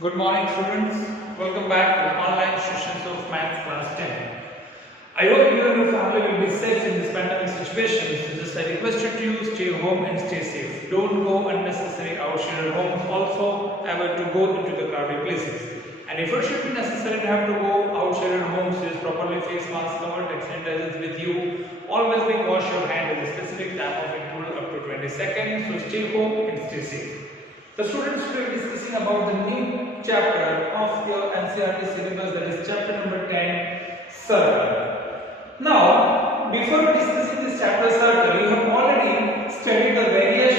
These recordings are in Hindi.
Good morning, students. Welcome back to online sessions of Maths Class 10. I hope you and your family will be safe in this pandemic situation. So just I requested to you, stay home and stay safe. Don't go unnecessary outside your homes. Also, avoid to go into the crowded places. And if it should be necessary to have to go outside your homes, use properly face mask, cover, take sanitizers with you. Always wash your hand at a specific time of interval up to 20 seconds. So stay home and stay safe. The students will be discussing about the new chapter of your NCERT syllabus, that is chapter number 10, Circle. Now, before discussing this chapter Circle, we have already studied the various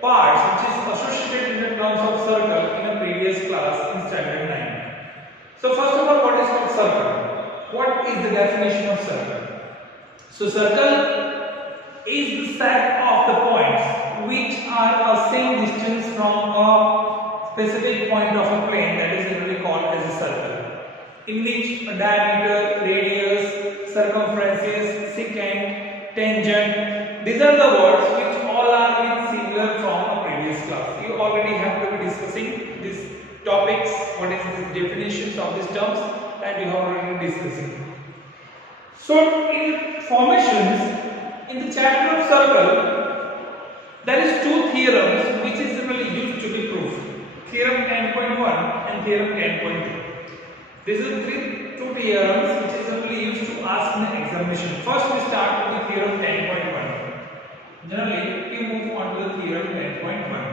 parts which is associated in the terms of circle in a previous class in standard 9. So first of all, what is called circle? What is the definition of circle? So circle is the set of the points which are a same distance from a specific point of a plane, that is generally called as a circle, in which a diameter, radius, circumferences, secant, tangent, these are the words which all are been similar from a previous class. You already have to be discussing these topics, what is the definitions of these terms, and you have already discussing. So in formations, in the chapter of circle, there is two theorems which is generally used to be proved. Theorem 10.1 and theorem 10.2. These are two theorems which is generally used to ask in the examination. First we start with the theorem 10.1. Generally we move on to the theorem 10.1.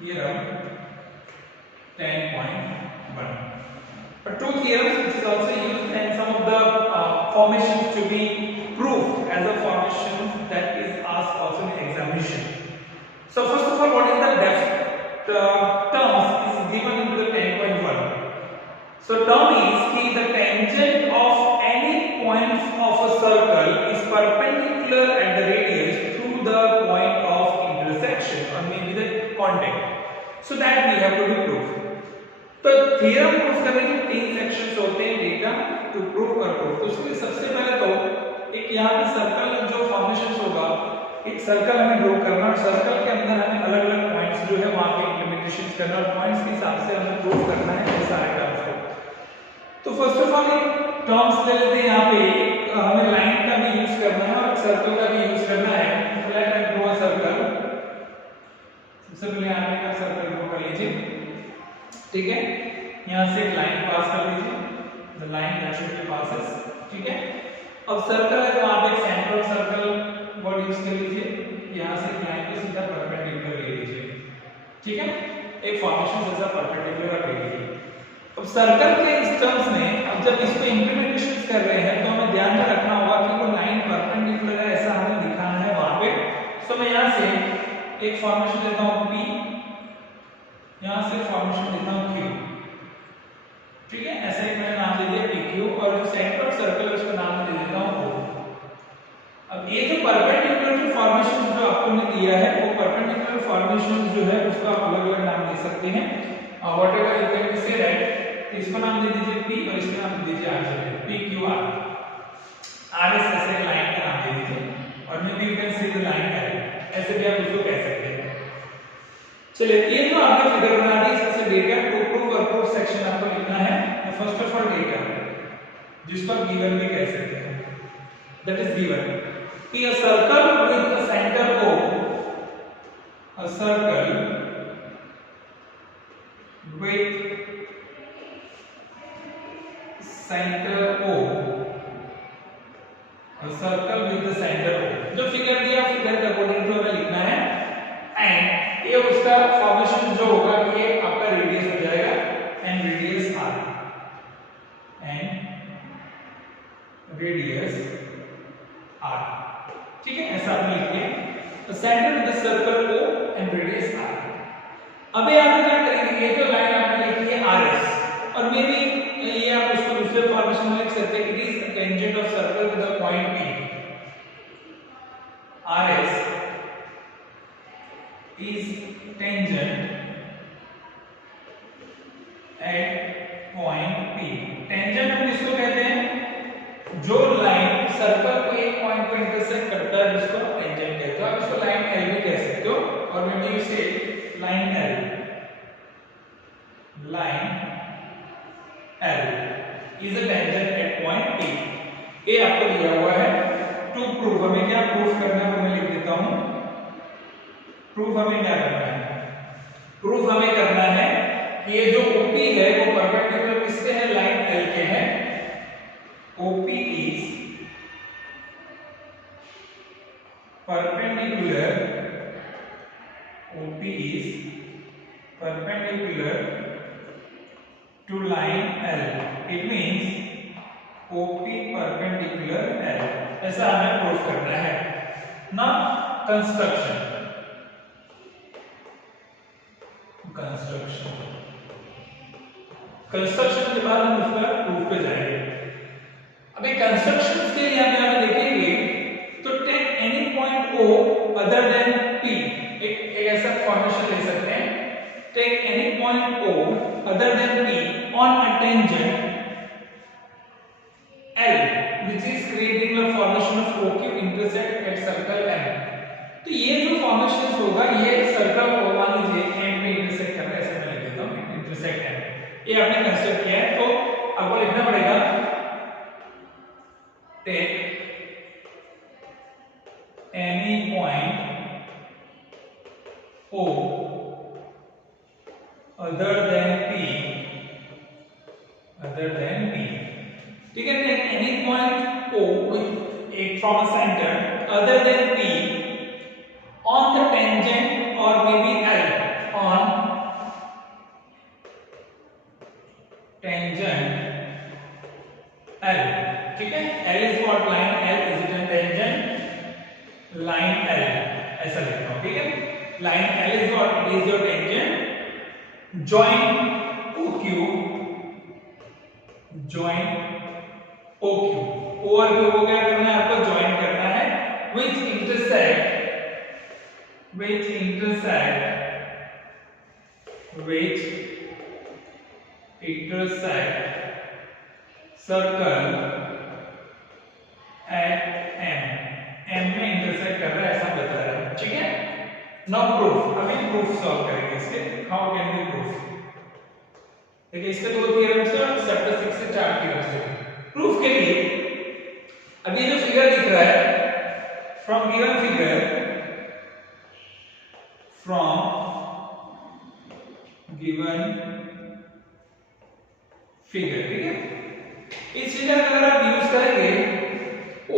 Theorem 10.1. But two theorems which is also used and some of the formations to be proved as a formation that is asked also in examination. So first of all, what is the terms is given into the 10.1. So term is the tangent of any point of a circle is perpendicular at the radius through the point of intersection or maybe the contact. So that we have to be proved. तो थ्योरम प्रूफ करने के तीन सेक्शंस होते हैं, डेटा टू प्रूव और प्रूफ। तो उसके सबसे पहले तो एक यहाँ पे सर्कल जो फॉर्मेशंस होगा, एक सर्कल हमें ड्रॉ करना और सर्कल के अंदर हमें अलग-अलग पॉइंट्स जो है वहां पे इंप्लीमेंटेशन करना और पॉइंट्स के हिसाब से हमें प्रूव करना है ये सारे टर्म्स को। तो फर्स्ट ऑफ ऑल एक टर्म्स ले लेते हैं, यहाँ पे हमें लाइन का भी यूज करना है और सर्कल का भी यूज करना है। Let us draw a circle. सबसे पहले यहाँ पे सर्कल ड्रॉ कर लीजिए, ठीक है। यहां से एक लाइन पास कर लीजिए, the line that should B passes, ठीक है। अब सर्कल है तो आप एक centre of circle word use कर लीजिए, यहां से एक लाइन को सीधा परपेंडिकुलर ले लीजिए, ठीक है। एक फॉर्मेशन जैसा परपेंडिकुलर आप ले लीजिए। अब सर्कल के इस टर्म्स में अब जब इसको इंप्लीमेंटेशन कर रहे हैं तो हमें ध्यान में रखना होगा कि वो लाइन परपेंडिकुलर है ऐसा हमें दिखाना है वहां पे। सो मैं यहां से एक फॉर्मेशन लेता हूं P, यहां से फॉर्मेशन देता हूं Q, ठीक है। ऐसे ही मैंने नाम दे दिया PQ और जो सेंटर ऑफ सर्कल है उसका नाम दे देता हूं O। अब ये जो परपेंडिकुलर जो फॉर्मेशन जो आपको ने दिया है वो परपेंडिकुलर फॉर्मेशन जो है उसका आप अलग-अलग नाम दे सकते हैं, whatever you can say that. इसको नाम दे दीजिए P और इसका नाम दे दीजिए R, PQR। RS ऐसे लाइन का नाम दे दीजिए और may be you can say the line ऐसे भी आप उसको कह सकते हैं। चलिए ये जो आपने फिगर बना दी इसमें से डेटा टू प्रूफ और प्रूफ सेक्शन आपको लिखना है। फर्स्ट ऑफ ऑल डेटा जिसको आप गिवन भी कह सकते हैं, दैट इज गिवन कि a circle with a center O, a circle with center O, a circle with the center O, जो फिगर दिया फिगर के अकॉर्डिंग टू हमें लिखना है। एंड ये उसका फॉर्मेशन जो होगा ये आपका रेडियस हो जाएगा and radius r, and radius r, ठीक है। ऐसा आपने लिख दिया तो centre with the circle O and radius r। अब ये आप क्या करेंगे, ये जो लाइन आपने लिखी है RS और मे बी ये आप उसको दूसरे फॉर्मेशन में लिख सकते हैं, it is the tangent of circle with the point P। RS is tangent at point P। Tangent हम किसको कहते हैं, जो लाइन सर्कल को एक पॉइंट पर इंटरसेक्ट करता है जिसको टेंजेंट कहते हैं। आप इसको लाइन L भी कह सकते हो और मे बी यू से line L, line L is a tangent at point P। ये आपको दिया हुआ है। टू प्रूव, हमें क्या प्रूफ करना है वो मैं लिख देता हूं। प्रूफ हमें क्या करना है? प्रूफ हमें करना है कि ये जो OP है वो परपेंडिकुलर किसके है? लाइन L के है। OP is perpendicular to line L। It means OP perpendicular L, ऐसा हमें प्रूफ करना है ना। कंस्ट्रक्शन के बाद हम उसका प्रूफ पे जाएंगे। अभी कंस्ट्रक्शन के लिए हमें देखेंगे तो take any point O other than P। एक ऐसा फॉर्मेशन ले सकते हैं, take any point O other than P on a tangent L which is creating the formation of OQ intersect at circle M। तो ये जो फॉर्मेशन होगा ये सर्कल को मान लीजिए M पे इंटरसेक्ट कर रहा है, ऐसे मैं लिख देता हूं इंटरसेक्ट M। ये आपने कंस्ट्रक्ट किया है तो आपको लिखना पड़ेगा take any point O other than P, ठीक है। Take any point O with एक from a center other than P on the tangent or maybe L on tangent L, ठीक है। L is what? line L is it a tangent line L, ऐसा लिखना हो, ठीक है। line L is what? It is your tangent। join OQ O और Q को क्या करना है? आपको ज्वाइन करना है which intersect circle at M में इंटरसेक्ट कर रहा है, ऐसा बता रहा है, ठीक है। नाउ प्रूफ, अभी प्रूफ सॉल्व करेंगे इसके। How can we proof? देखिए इसके दो थ्योरम्स हैं, चैप्टर 6 से 4 थ्योरम्स हैं। प्रूफ के लिए अब ये जो फिगर दिख रहा है, फ्रॉम गिवन फिगर ठीक है। इस फिगर का अगर आप यूज करेंगे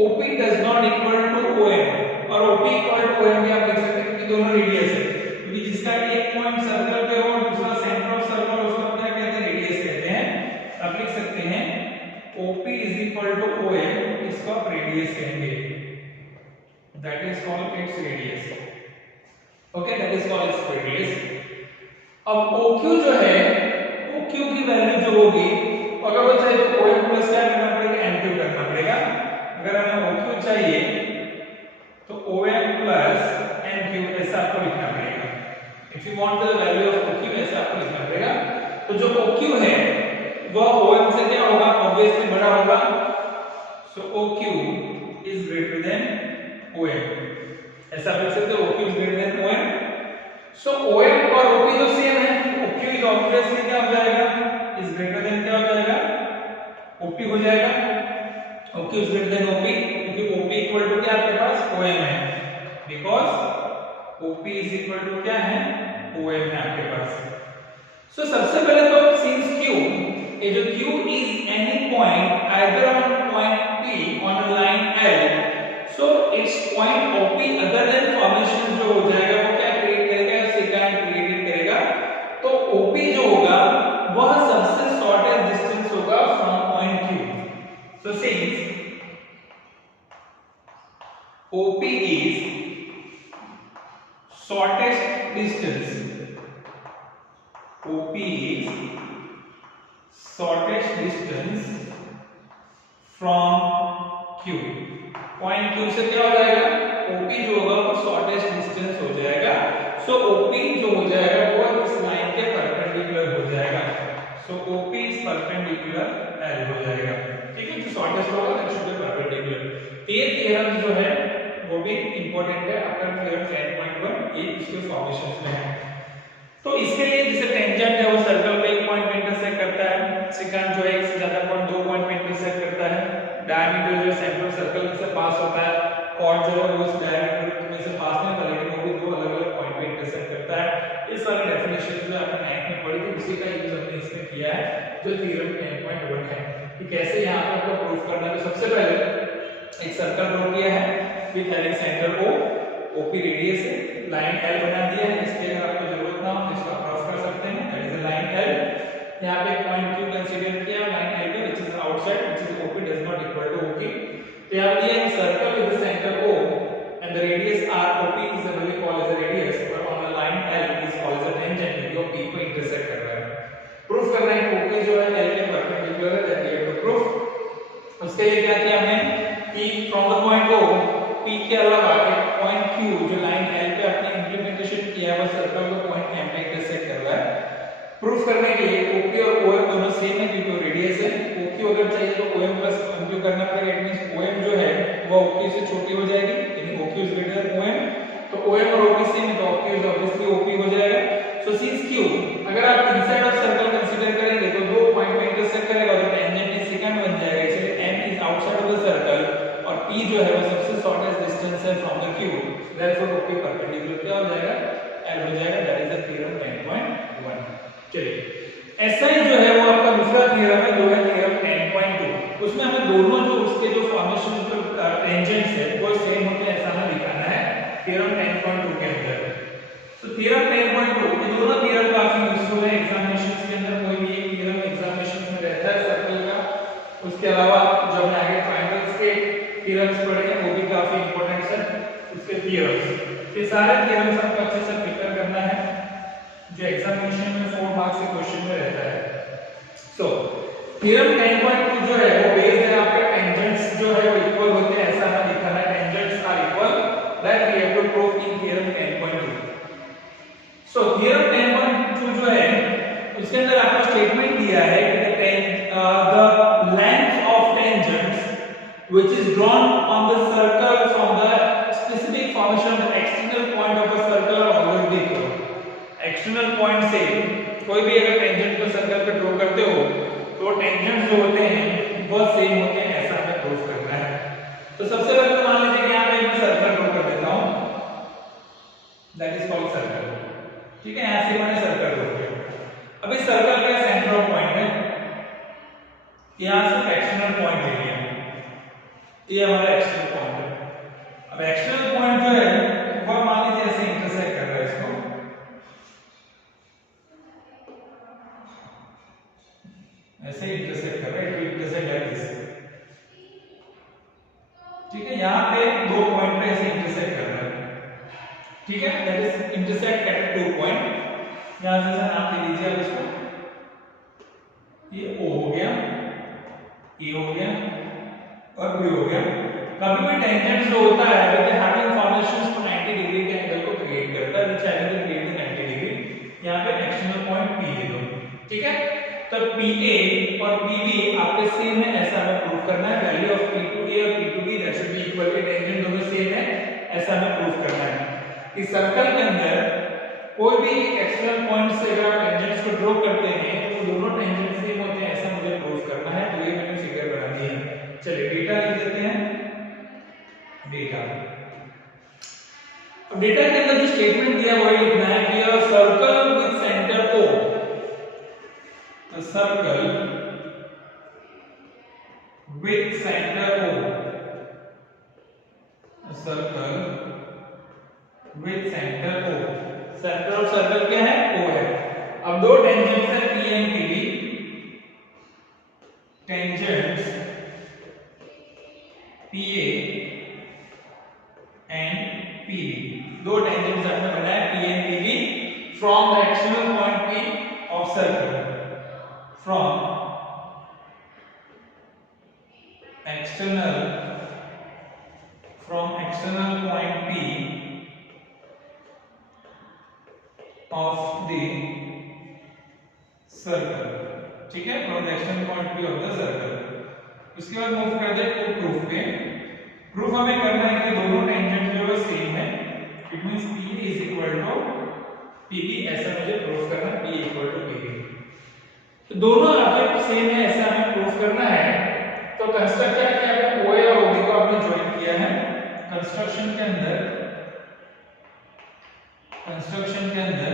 OP does not equal to OM और OP इक्वल टू OM भी आप देख सकते हैं क्योंकि दोनों रेडियस है। क्योंकि जिसका एक पॉइंट सर्कल पे हो और दूसरा सेंटर ऑफ सर्कल, उसको क्या कहते हैं? रेडियस कहते हैं। आप लिख सकते हैं OP is equal to OM, इसको आप रेडियस कहेंगे, that is called its radius. Okay, that is called its radius. अब OQ जो है, OQ की वैल्यू जो होगी, अगर वो चाहिए तो OM प्लस क्या करना पड़ेगा? NQ करना पड़ेगा। अगर हमें OQ चाहिए तो OM प्लस NQ ऐसा आपको लिखना पड़ेगा। If you want the value of OQ ऐसा आपको लिखना पड़ेगा। तो जो OQ है वो OM से क्या होगा? ऑब्वियसली बड़ा होगा। सो OQ is greater then OM, ऐसा लिख सकते हो। OQ is greater then OM। So OM और OP जो सेम है, OQ इज ऑब्वियसली क्या हो जाएगा? इज ग्रेटर देन क्या हो जाएगा? OP हो जाएगा। OQ is greater than OP, क्योंकि OP इक्वल टू क्या आपके पास? OM है, because OP is equal to क्या है? OM है आपके पास। सो सबसे पहले तो सिंस Q, ये जो Q is any point either on point P on a line L, so it's point OP other than formation जो हो जाएगा वो क्या क्रिएट करेगा? सेकंड क्रिएट करेगा। तो OP जो होगा वह सबसे शॉर्टेस्ट डिस्टेंस होगा from point Q। So since OP is shortest distance, OP is shortest distance from Q। Point Q से क्या हो जाएगा? OP जो होगा वो शॉर्टेस्ट डिस्टेंस हो जाएगा। सो OP जो हो जाएगा वो इस लाइन के परपेंडिकुलर हो जाएगा। सो OP is perpendicular L हो जाएगा, ठीक है। जो शॉर्टेस्ट होगा दैट शुड बी परपेंडिकुलर। ये थ्योरम जो है वो भी इंपॉर्टेंट है, आपका थ्योरम 10.1 ये इसके फॉर्मेशंस में है। तो इसके लिए जैसे टेंजेंट है वो सर्कल पे एक पॉइंट पे इंटरसेक्ट करता है। इस वाले डेफिनेशन जो आपने 9th में पढ़ी थी उसी का यूज हमने इसमें किया है जो थ्योरम 10.1 है कि कैसे यहाँ पे आपको प्रूफ करना है। तो सबसे पहले एक सर्कल ड्रॉ किया है with having centre O, OP radius है, लाइन L बना दिया है जिसकी अगर आपको जरूरत ना हो तो इसको क्रॉस कर सकते हैं, that is a line L। यहाँ पे पॉइंट Q कंसीडर किया लाइन L पे which is outside which is OP does not equal to OP। तो यहाँ दिया है circle with the centre O and the radius r OP is really called as a radius और on the line L is called as a tangent जो P को इंटरसेक्ट कर रहा है। प्रूफ करना है कि OP जो है L के परपेंडिकुलर है, that we have to proof. उसके लिए क्या किया हमने P from the point O, P के अलावा एक पॉइंट Q जो लाइन L पे आपने इंप्लीमेंटेशन किया है वो सर्कल को पॉइंट M पे इंटरसेक्ट कर रहा है। प्रूफ करने के लिए OP और OM दोनों सेम है क्योंकि रेडियस है। OQ अगर चाहिए तो OM प्लस OQ करना पड़ेगा, इट मींस OM जो है वो OQ से छोटी हो जाएगी, यानी OQ is greater then OM। तो OM और OP सेम है तो OQ इज ऑब्वियसली OP हो जाएगा। सो सिंस Q अगर आप इनसाइड ऑफ सर्कल कंसीडर करेंगे तो दो पॉइंट में इंटरसेक्ट करेगा तो टेंजेंट इज सेकंड बन जाएगा, इसलिए M is outside of the circle और P जो है वो सबसे शॉर्टेस्ट डिस्टेंस है from the Q, therefore OP perpendicular क्या हो जाएगा L हो जाएगा, दैट इज द थ्योरम 10.1। चलिए SI जो है वो आपका दूसरा थ्योरम है जो है थ्योरम 10.2। उसमें हमें दोनों जो उसके जो फॉर्मेशन जो टेंजेंट्स है वो सेम होते हैं ऐसा हमें दिखाना है थ्योरम 10.2 के अंदर। तो थ्योरम 10.2 ये दोनों थ्योरम काफी यूजफुल है एग्जामिनेशंस के अंदर, कोई भी एक थ्योरम एग्जामिनेशंस में रहता है सर्कल का। उसके अलावा जो हमने आगे ट्रायंगल्स के थ्योरम्स पढ़े हैं वो भी काफी इंपॉर्टेंट है उसके थ्योरम्स। ये सारे थ्योरम्स आपको अच्छे से प्रिपेयर करना है जो एग्जामिनेशन में 4 मार्क्स के क्वेश्चन में रहता है। सो थ्योरम 10.2 जो है वो बेस्ड है आपका टेंजेंट्स जो है वो इक्वल होते हैं ऐसा हमें दिखाना है, tangents are equal, that we have to prove in theorem 10.2। So theorem 10.2 जो है उसके अंदर आपको स्टेटमेंट दिया है कि the length of tangents which is drawn on the circle from the specific formation of the external point of a circle are always equal. External point से कोई भी अगर टेंजेंट को सर्कल पे ड्रॉ करते हो तो टेंजेंट्स जो होते हैं वो सेम होते हैं ऐसा हमें प्रूफ करना है। तो सबसे पहले तो मान लीजिए कि यहां पे मैं सर्कल ड्रॉ कर देता हूं, दैट इज कॉल्ड सर्कल, ठीक है। यहां से मैंने सर्कल ड्रॉ किया। अब इस सर्कल का सेंटर ऑफ पॉइंट है, यहां से एक्सटर्नल पॉइंट ले लिया, ये हमारा एक्सटर्नल पॉइंट है। अब एक्सटर्नल पॉइंट जो है वो मान लीजिए ऐसे इंटरसेक्ट कर रहा है, इसको ऐसे इंटरसेक्ट कर रहा है, इट इंटरसेक्ट लाइक दिस, ठीक है। यहां पे दो पॉइंट पे ऐसे इंटरसेक्ट कर रहा है, ठीक है, that is intersect at 2 point. यहां से नाम दे दीजिए आप इसको, ये O हो गया, E हो गया और B हो गया। कभी भी टेंजेंट जो होता है विद हैविंग फॉर्मेशंस को 90 डिग्री के एंगल को क्रिएट करता है, व्हिच एंगल क्रिएट 90 डिग्री। यहां पे एक्सटर्नल पॉइंट P ले लो, ठीक है। तो PA और PB आपके सेम है ऐसा हमें प्रूफ करना है, value of P to A और P to B that should be equal to, tangent दोनों सेम है ऐसा हमें प्रूफ करना है। इस सर्कल के अंदर कोई भी एक्सटर्नल पॉइंट से अगर आप टेंजेंट्स को ड्रॉ करते हैं तो दोनों टेंजेंट सेम होते हैं ऐसा मुझे प्रूफ करना है। तो ये मैंने फिगर बना दी है। चलिए डेटा लिख देते हैं, डेटा। अब डेटा के अंदर जो स्टेटमेंट दिया वो लिखना है कि a circle with centre O, a circle with center O, a circle with center O, centre of circle क्या है O है। अब दो टेंजेंट्स है P and PB, tangents PA and PB, दो टेंजेंट्स आपने बनाया P and PB from the external point P of circle, from external point P of the circle, ठीक है, from the external point P of the circle। उसके बाद मूव कर दे टू प्रूफ पे। प्रूफ हमें करना है कि दोनों टेंजेंट जो है सेम है, it means P is equal to PB, ऐसा मुझे प्रूफ करना है, P equal to PB। तो दोनों ऑब्जेक्ट सेम है ऐसा हमें प्रूफ करना है। तो कंस्ट्रक्ट क्या किया आपने, OA और OB को आपने ज्वाइन किया है। कंस्ट्रक्शन के अंदर कंस्ट्रक्शन के अंदर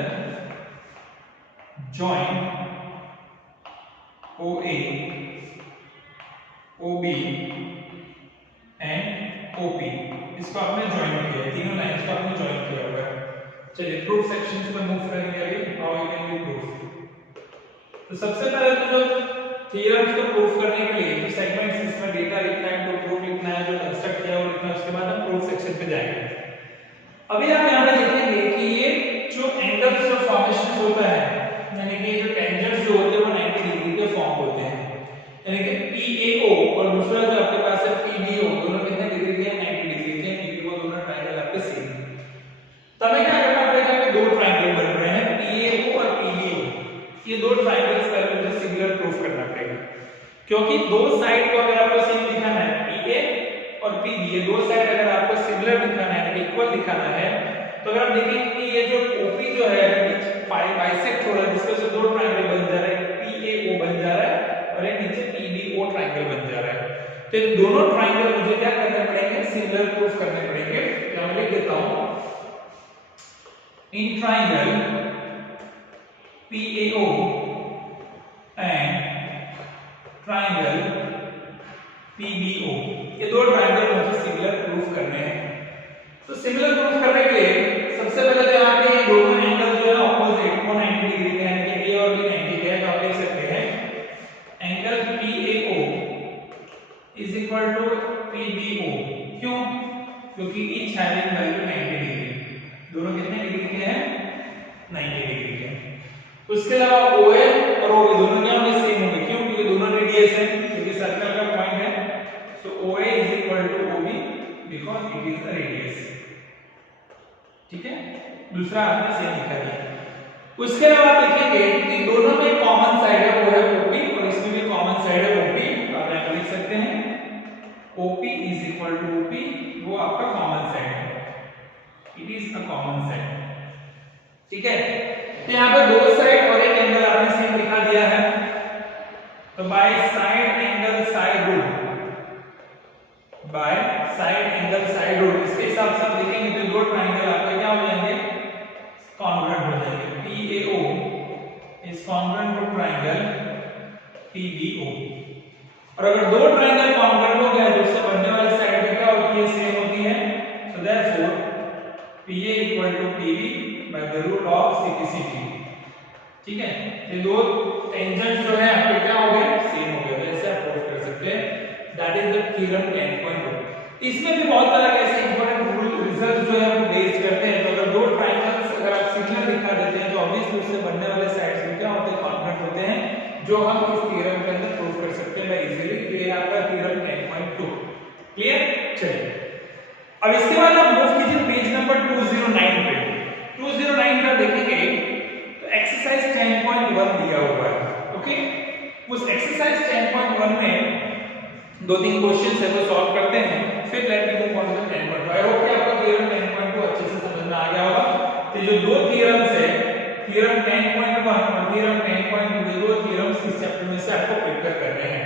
join OA, OB and OP, इसको आपने ज्वाइन किया है, तीनों लाइंस को आपने ज्वाइन किया हुआ है। चलिए प्रूफ सेक्शंस में मूव करेंगे अभी, how you can be proof. तो सबसे पहले तो जो थ्योरम्स को प्रूफ करने के लिए जो सेगमेंट्स इसमें डेटा लिखना है, जो प्रूफ लिखना है, जो कंस्ट्रक्ट किया वो लिखना है, उसके बाद हम प्रूफ सेक्शन पे जाएंगे। अभी आप यहाँ पे देखेंगे कि ये जो एंगल्स जो फॉर्मेशन होता है, यानी कि जो टेंजेंट्स जो होते हैं वो 90 डिग्री के फॉर्म होते हैं, यानी कि PAO और दूसरा जो आपके पास है PDO, दोनों कितने डिग्री के हैं? 90 डिग्री के हैं, क्योंकि वो दोनों ट्रायंगल आपके सेम हैं। तो हमें क्या करना पड़ेगा कि दो ट्रायंगल बन रहे हैं PAO और PDO, ये दो ट्रायंगल्स पहले मुझे सिमिलर प्रूफ करना पड़ेगा, क्योंकि दो साइड को अगर आपको सेम दिखाना है, PA और PB, ये दो साइड अगर आपको सिमिलर दिखाना है, इक्वल दिखाना है, तो अगर आप देखेंगे कि ये जो OP जो है बाइसेक्ट हो रहा है, जिसके से दो ट्रायंगल बन जा रहे हैं, PAO बन जा रहा है और एक नीचे PBO ट्रायंगल बन जा रहा है। तो इन दोनों ट्रायंगल मुझे क्या करने पड़ेंगे? सिमिलर प्रूफ करने पड़ेंगे। तो मैं लिख देता हूं, in triangle PAO and triangle PBO, ये दो ट्रायंगल मुझे सिमिलर प्रूफ करने हैं। तो सिमिलर प्रूफ करने के लिए सबसे पहले तो यहाँ पे ये दोनों एंगल जो है ऑपोजिट वो 90 डिग्री के हैं, यानी कि A और B 90 के हैं, तो आप देख सकते हैं angle PAO is equal to PBO। क्यों? क्योंकि ईच हैविंग वैल्यू 90 डिग्री, दोनों कितने डिग्री के हैं? 90 डिग्री के हैं। उसके अलावा OA और OB दोनों क्या होंगे? सेम होंगे। क्यों? क्योंकि दोनों रेडियस है, क्योंकि सर्कल का पॉइंट है। So OA is equal to OB because it is the radius. ठीक है, दूसरा आपने सेम लिखा दिया। उसके अलावा आप देखेंगे कि दोनों में कॉमन साइड है, वो है OP, और इसमें भी कॉमन साइड है OP। आप यहां लिख सकते हैं OP is equal to OP, वो आपका कॉमन साइड है, it is a common side. ठीक है, तो यहां पे दो साइड और एक एंगल आपने सेम दिखा दिया है, तो by side angle side rule, by side angle side rule, इसके हिसाब से आप देखेंगे तो दो ट्रायंगल आपके क्या हो जाएंगे? कॉन्ग्रुएंट हो जाएंगे। PAO is congruent to triangle PBO, और अगर दो ट्रायंगल कॉन्ग्रुएंट हो गए तो उससे बनने वाली साइड भी क्या होती है? सेम होती है। So therefore PA equal to PB by the rule of symmetricity. ठीक है, ये दो टेंजेंट्स जो है आपके क्या हो गए? सेम हो गए। तो ऐसे आप प्रूव कर सकते हैं। That is the theorem 10.2। इसमें भी बहुत तरह के ऐसे इंपॉर्टेंट रूल रिजल्ट जो है वो बेस करते हैं। तो अगर दो ट्रायंगल्स अगर आप सिमिलर दिखा देते हैं तो ऑब्वियसली उससे बनने वाले साइड्स भी क्या होते हैं? कॉन्ग्रुएंट होते हैं, जो हम इस थ्योरम के अंदर प्रूव कर सकते हैं इजीली। तो ये आपका थ्योरम 10.2 क्लियर। चलिए अब इसके बाद आप मूव कीजिए पेज नंबर 209 पे। 209 पर देखेंगे तो एक्सरसाइज 10.1 दिया हुआ है। ओके, उस एक्सरसाइज 10.1 में दो तीन क्वेश्चंस है वो सॉल्व करते हैं, फिर let me move on to 10.2। I hope कि आपको थ्योरम 10.2 अच्छे से समझ में आ गया होगा। तो जो दो थ्योरम्स है, थ्योरम 10.1 और थ्योरम 10.2, ये दो थ्योरम्स इस चैप्टर में से आपको प्रिपेयर करने हैं।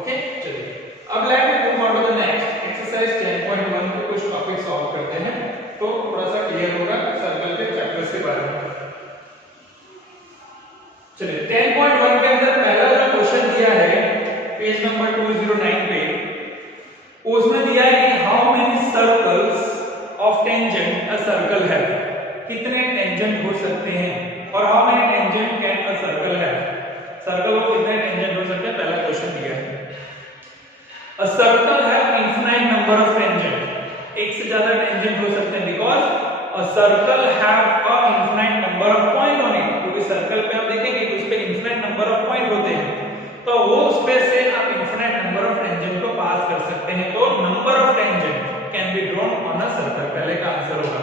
ओके, चलिए अब let me move on to the next exercise 10.1 पे कुछ टॉपिक सॉल्व करते हैं, तो थोड़ा सा क्लियर होगा सर्कल के चैप्टर्स के बारे में। चलिए 10.1 के अंदर पहला जो क्वेश्चन दिया है पेज नंबर 209 पे, उसमें दिया है कि how many circles of tangent a circle है, कितने टेंजेंट हो सकते हैं, और how many tangent can a circle है, सर्कल को कितने टेंजेंट हो सकते हैं, पहला क्वेश्चन दिया है। A circle have infinite number of tangent, एक से ज्यादा टेंजेंट हो सकते हैं, because a circle have a infinite number of point on it, क्योंकि सर्कल पे आप देखेंगे कि उस पे इनफिनाइट नंबर ऑफ पॉइंट होते हैं, तो वो उसपे से आप इनफिनाइट नंबर ऑफ टेंजेंट को पास कर सकते हैं। तो number of tangent can be drawn on a circle, पहले का आंसर होगा।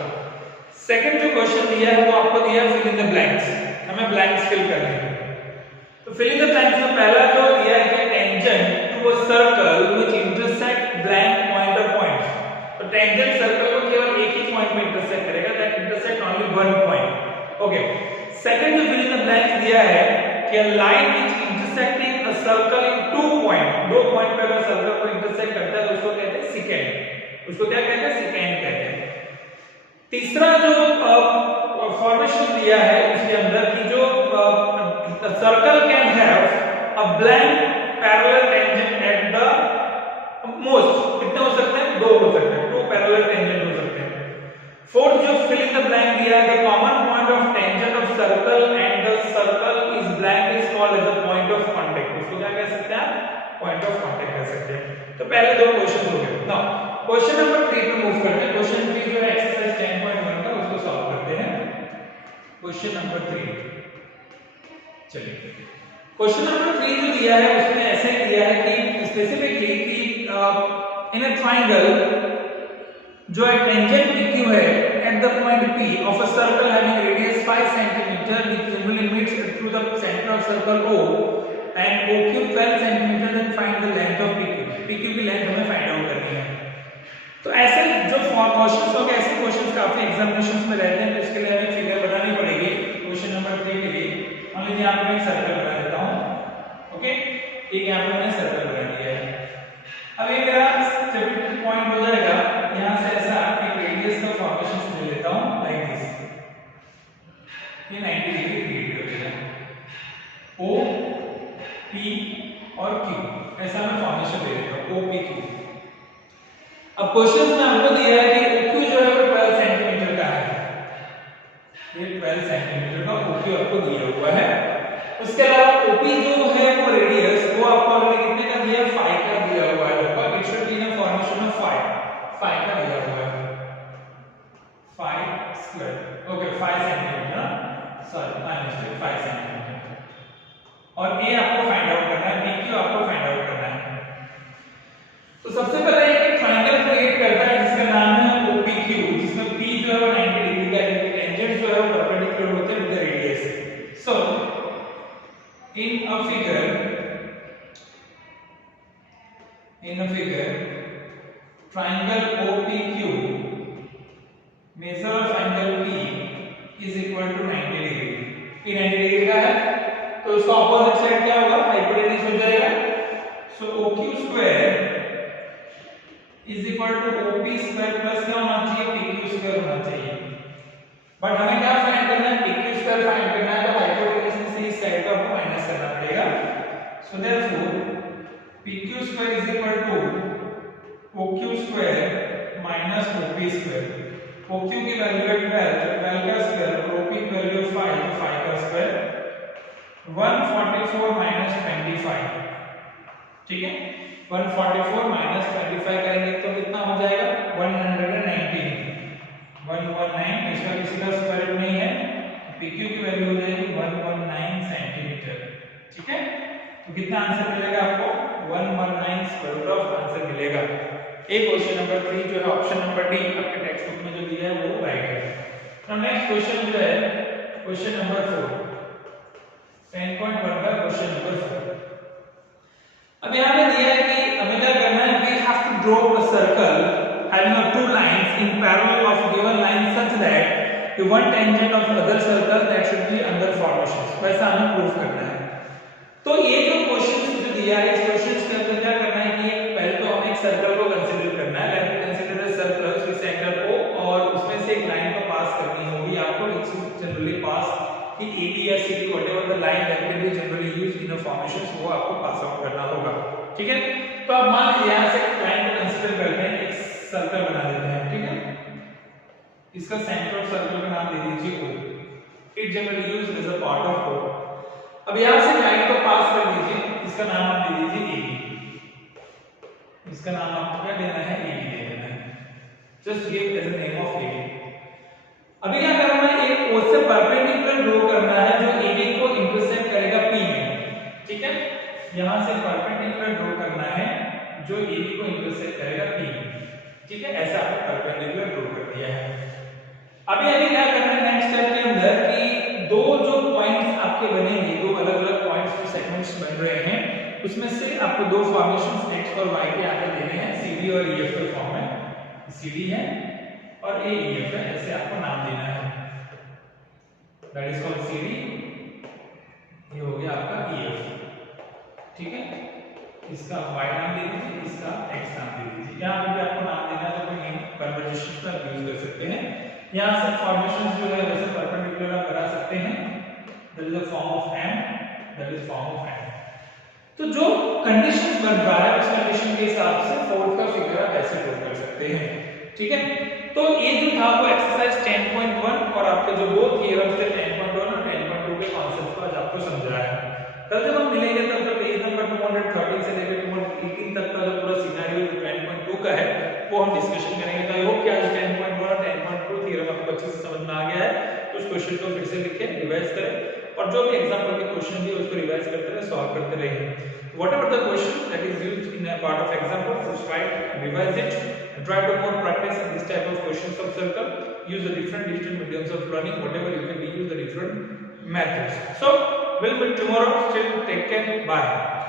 सेकंड जो क्वेश्चन दिया है वो आपको दिया है फिल इन द ब्लैंक्स, हमें ब्लैंक्स फिल करने हैं। तो फिल इन द ब्लैंक्स में पहला जो दिया है कि tangent to a circle which intersect blank point और पॉइंट्स, तो टेंजेंट सर्कल को केवल एक ही पॉइंट में इंटरसेक्ट करेगा, that intersect only one point. Okay, second जो फिल इन द ब्लैंक्स दिया है कि a line which intersecting a circle in two point, दो पॉइंट पे अगर सर्कल को इंटरसेक्ट करता है तो उसको कहते हैं सेकेंड, उसको क्या कहते हैं? सेकेंड कहते हैं। तीसरा जो फॉर्मेशन दिया है इसके अंदर कि जो circle can have a blank parallel tangent at the most, कितने हो सकते हैं? 2 हो सकते हैं, 2 पैरेलल टेंजेंट हो सकते हैं। फोर्थ जो फिल इन द ब्लैंक दिया है, the common point of tangent of circle and the circle is blank is called as a point of contact. इसको क्या कह सकते हैं? पॉइंट ऑफ कांटेक्ट कह सकते हैं। तो पहले 2 क्वेश्चन हो गए। नाउ क्वेश्चन नंबर 3 पे मूव करते हैं। क्वेश्चन 3 जो है एक्सरसाइज 10.1 का, उसको सॉल्व करते हैं। क्वेश्चन नंबर 3, चलिए क्वेश्चन नंबर 3 जो दिया है उसमें ऐसे दिया है कि स्पेसिफिकली कि इन अ ट्रायंगल जो है टेंजेंट PQ है at the point P of a circle having radius 5 centimetre which generally meets through the centre of circle O and OQ 12 centimetre, then find the length of PQ। PQ की लेंथ हमें फाइंड आउट करनी है। तो ऐसे जो क्वेश्चंस हो गए, ऐसे क्वेश्चंस काफी एग्जामिनेशंस में रहते हैं, तो इसके लिए हमें फिगर बनानी पड़ेगी। क्वेश्चन नंबर 3 के लिए मान लीजिए यहाँ पे मैं एक सर्कल बना देता हूँ। ओके, एक यहाँ पे मैंने सर्कल बना दिया है। अब ये मेरा स्टेबिलिटी पॉइंट हो जाएगा, यहाँ से ऐसा एक रेडियस का फॉर्मेशन ले लेता हूँ लाइक दिस। ये 90 डिग्री क्रिएट कर देगा, O P और Q, ऐसा मैं फॉर्मेशन ले लेता हूँ O P Q। अब क्वेश्चन में हमको दिया है कि OQ जो है वो 12 सेंटीमीटर का है, ये 12 सेंटीमीटर का OQ आपको दिया हुआ है। उसके अलावा OP जो है वो रेडियस वो आपको ऑलरेडी कितने का दिया है? 5 का दिया हुआ है। It should be in formation of 5 का दिया हुआ है, 5 square. Okay, 5 centimetre, sorry my mistake, 5 centimetre. और A आपको फाइंड आउट करना है, PQ आपको फाइंड आउट करना है। तो सबसे पहले एक ट्रायंगल क्रिएट करता है जिसका नाम है OPQ, जिसमें P जो है वो 90 डिग्री का है, टेंजेंट जो है वो परपेंडिकुलर होते हैं with the radius. So in a figure triangle OPQ measure of angle P is equal to 90 degree. P 90 degree का है तो इसका ऑपोजिट साइड क्या होगा? हाइपोटेन्यूज हो जाएगा। सो OQ square is equal to OP square plus क्या होना चाहिए? PQ square होना चाहिए। बट हमें क्या फाइंड करना है? PQ square फाइंड करना है, तो हाइपोटेन्यूज में से इस साइड का आपको माइनस करना पड़ेगा। So therefore PQ square is equal to OQ square minus OP square। OQ की वैल्यू है 12, तो 12 का स्क्वायर और OP की वैल्यू 5, तो 5 का स्क्वायर, 144 minus 25, ठीक है। 144 minus 25 करेंगे तो कितना हो जाएगा? 119, 119। इसका किसी का स्क्वायर रूट नहीं है, PQ की वैल्यू हो जाएगी 119 सेंटीमीटर, ठीक है। तो कितना आंसर मिलेगा आपको? 119 स्क्वायर रूट ऑफ आंसर मिलेगा। एक क्वेश्चन नंबर 3 जो है ऑप्शन नंबर डी आपके टेक्स्ट बुक में जो दिया है वो राइट है। तो नेक्स्ट क्वेश्चन जो है क्वेश्चन नंबर 4, 10.1 का क्वेश्चन नंबर 4। अब यहाँ पे दिया है कि हमें क्या करना है? We have to draw a circle having two lines in parallel of given line such that the one tangent of other circle that should be under formation। वैसा हमें प्रूफ करना है। तो ये जो क्वेश्चन जो दिया है, इस क्वेश्चन के अंदर क्या करना है कि पहले तो हमें एक सर्कल को कंसीडर करना है। Let us consider the circle उसके सेंटर को, और उसमें से एक लाइन को पास करनी होगी आपको, व्हिच इज जनरली पास कि AB या CD whatever the line that can be generally used in a formations, वो आपको पास आउट करना होगा, ठीक है। तो अब मान लीजिए यहां से लाइन को कंसीडर करते हैं, एक सर्कल बना देते हैं, ठीक है। इसका सेंटर ऑफ सर्कल का नाम दे दीजिए O। It generally used as a part of O। अब यहां से लाइन को पास कर लीजिए, इसका नाम आप दे दीजिए AB। इसका नाम आपको क्या देना है? AB दे देना है। Just give as a name of AB। अभी क्या करना है? एक O से परपेंडिकुलर ड्रॉ करना है जो AB को इंटरसेक्ट करेगा P में, ठीक है। यहां से परपेंडिकुलर ड्रॉ करना है जो AB को इंटरसेक्ट करेगा P में, ठीक है। ऐसा आपने परपेंडिकुलर ड्रॉ कर दिया है। अभी क्या करना है नेक्स्ट स्टेप के अंदर कि दो जो पॉइंट्स आपके बनेंगे, दो अलग-अलग पॉइंट्स जो सेगमेंट्स बन रहे हैं, उसमें से आपको दो फॉर्मेशंस x और y के आगे देने हैं, CD और EF के फॉर्म में। CD है और EF है, ऐसे आपको नाम देना है। दैट इज कॉल्ड CD, ये हो गया आपका EF, ठीक है। इसका y नाम दे दीजिए, इसका x नाम दे दीजिए। यहाँ पे आपको नाम देना है तो कोई नेम कन्वर्जेशन का यूज कर सकते हैं। यहाँ से फॉर्मेशन जो है वैसे परपेंडिकुलर आप बना सकते हैं, that is the form of M, that is form of M. तो जो कंडीशन बन रहा है उस कंडीशन के हिसाब से फोर्थ का फिगर आप ऐसे ड्रॉ कर सकते हैं, ठीक है। तो ये जो था वो एक्सरसाइज 10.1 और आपके जो दो थ्योरम थे 10.1 और 10.2 के कॉन्सेप्ट को आज आपको समझाया है। कल जब हम मिलेंगे तब तक पेज नंबर 230 से लेकर 218 तक का जो पूरा सिनेरियो 10.2 का है वो हम डिस्कशन करेंगे। तो आई होप कि आज 10.1 और 10.2 थ्योरम आपको अच्छे से समझ में आ गया है। उस क्वेश्चन को फिर से लिखें, रिवाइज करें और जो भी एग्जांपल के क्वेश्चन दिए उसको रिवाइज करते रहे, सॉल्व करते रहिए। Whatever the question that is used in a part of example, just write and revise it and try to more practice in this type of questions of circle. Use the different digital mediums of learning, whatever you can use the different methods. So we'll meet tomorrow. Still take care. Bye.